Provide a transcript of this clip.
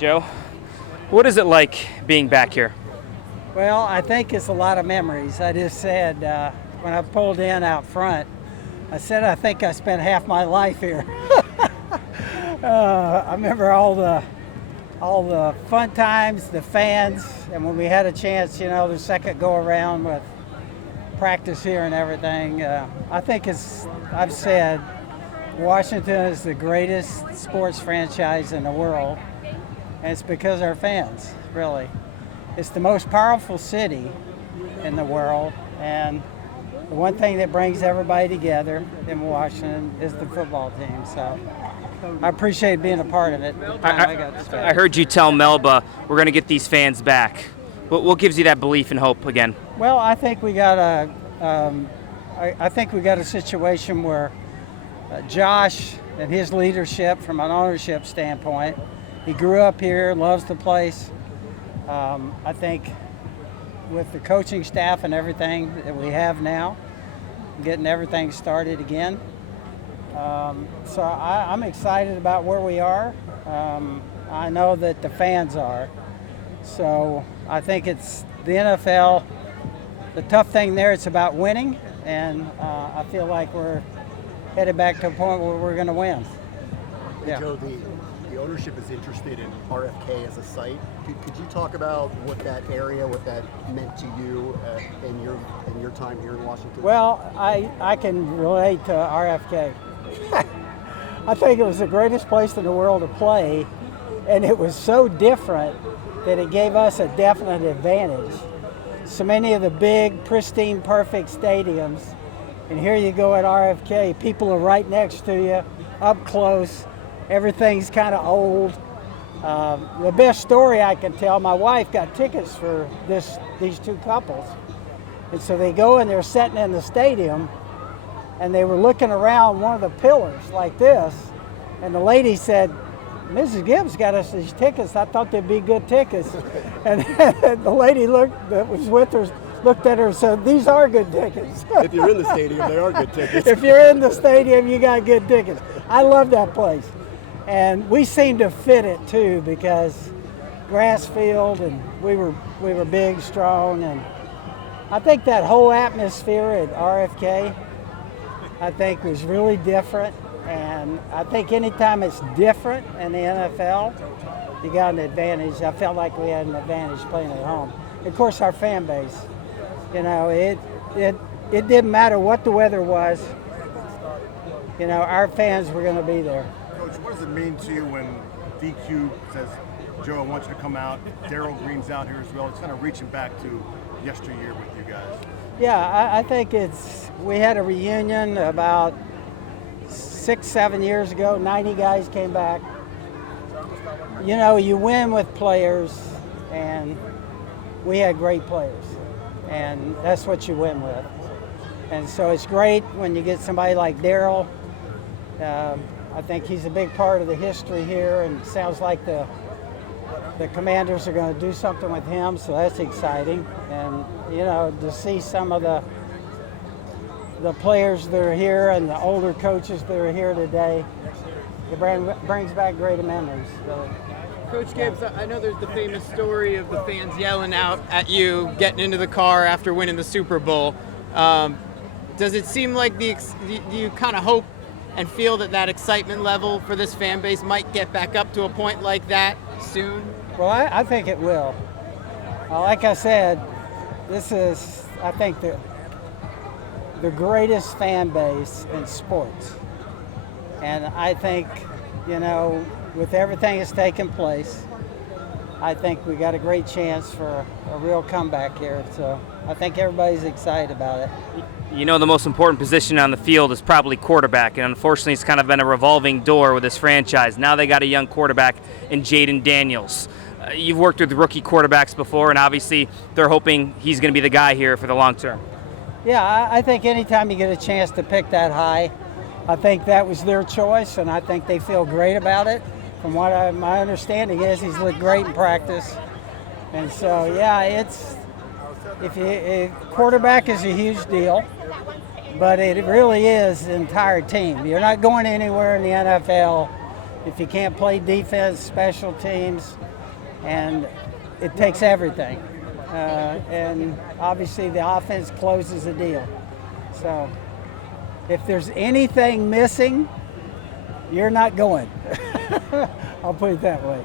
Joe, what is it like being back here? Well, I think it's a lot of memories. I just said when I pulled in out front, I said I think I spent half my life here. I remember all the fun times, the fans, and when we had a chance, the second go around with practice here and everything. I think I've said, Washington is the greatest sports franchise in the world, and it's because of our fans, really. It's the most powerful city in the world, and the one thing that brings everybody together in Washington is the football team. So I appreciate being a part of it. I heard you tell Melba we're going to get these fans back. What gives you that belief and hope again? Well, I think we got a situation where Josh and his leadership, from an ownership standpoint, he grew up here, loves the place. I think with the coaching staff and everything that we have now, getting everything started again. So I'm excited about where we are. I know that the fans are. So I think it's the NFL. The tough thing there, it's about winning, and I feel like we're headed back to a point where we're going to win. Yeah. Joe, the ownership is interested in RFK as a site. Could you talk about what that area, what that meant to you in your time here in Washington? Well, I can relate to RFK. I think it was the greatest place in the world to play, and it was so different that it gave us a definite advantage. So many of the big, pristine, perfect stadiums, and here you go at RFK, people are right next to you, up close, everything's kind of old. The best story I can tell, my wife got tickets for these two couples, and so they go and they're sitting in the stadium, and they were looking around one of the pillars like this, and the lady said, "Mrs. Gibbs got us these tickets. I thought they'd be good tickets." And the lady that was with her looked at her and said, "These are good tickets." If you're in the stadium, they are good tickets. If you're in the stadium, you got good tickets. I love that place. And we seem to fit it too, because grass field, and we were big, strong, and I think that whole atmosphere at RFK, I think, was really different. And I think anytime it's different in the NFL, you got an advantage. I felt like we had an advantage playing at home. Of course, our fan base, it didn't matter what the weather was. Our fans were going to be there. Coach, what does it mean to you when DQ says, "Joe, I want you to come out"? Darryl Green's out here as well. It's kind of reaching back to yesteryear with you guys. Yeah, I think we had a reunion about 6-7 years ago. 90 guys came back. You win with players, and we had great players, and that's what you win with. And so it's great when you get somebody like Darryl. I think he's a big part of the history here, and it sounds like the Commanders are going to do something with him, so that's exciting. And to see some of the players that are here and the older coaches that are here today, it brings back great memories. Really. Coach Gibbs, I know there's the famous story of the fans yelling out at you, getting into the car after winning the Super Bowl. Does it seem like do you kind of hope and feel that excitement level for this fan base might get back up to a point like that soon? Well, I think it will. Like I said, this is, I think, the greatest fan base in sports. And I think, with everything that's taken place, I think we got a great chance for a real comeback here. So I think everybody's excited about it. The most important position on the field is probably quarterback, and unfortunately it's kind of been a revolving door with this franchise. Now they got a young quarterback in Jaden Daniels. You've worked with rookie quarterbacks before, and obviously they're hoping he's going to be the guy here for the long term. Yeah, I think anytime you get a chance to pick that high, I think that was their choice, and I think they feel great about it. From what my understanding is, he's looked great in practice. And so, yeah, quarterback is a huge deal, but it really is the entire team. You're not going anywhere in the NFL if you can't play defense, special teams, and it takes everything. And obviously the offense closes the deal. So if there's anything missing, you're not going. I'll put it that way.